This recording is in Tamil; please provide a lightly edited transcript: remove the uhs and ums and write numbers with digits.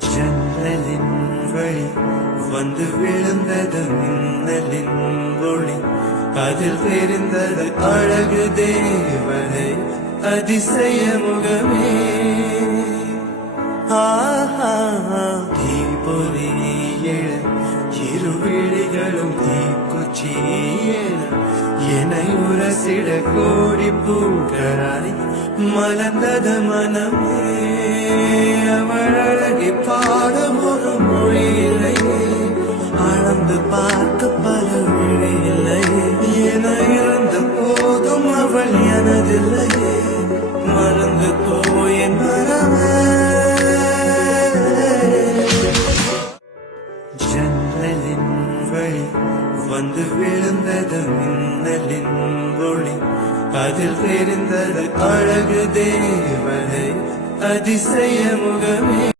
ஜன்னலின் வழி வந்து விழுந்தது மின்னலின் ஒளி, அதில் தெரிந்தது அழகு தேவதை அதிசய முகமே. ஆஹா தீபொறி எழ இருவிழிகளும் தீக்குச்சியேன என்னை உரசிட கோடி பூக்கராய் மலர்ந்தது மனமே. அவள் அழகி பாட ஒரு மொழி இல்லையே, அளந்து பார்க்க பல மொழி இல்லையே. என இருந்த போதும் அவள் எனதில்லையே, மறந்து போயின் மனமே. ஜன்னலின் வழி வந்து விழுந்தது மின்னலின் ஒளி, அதில் தெரிந்தது அழகு தேவதை அதிசய முகமே.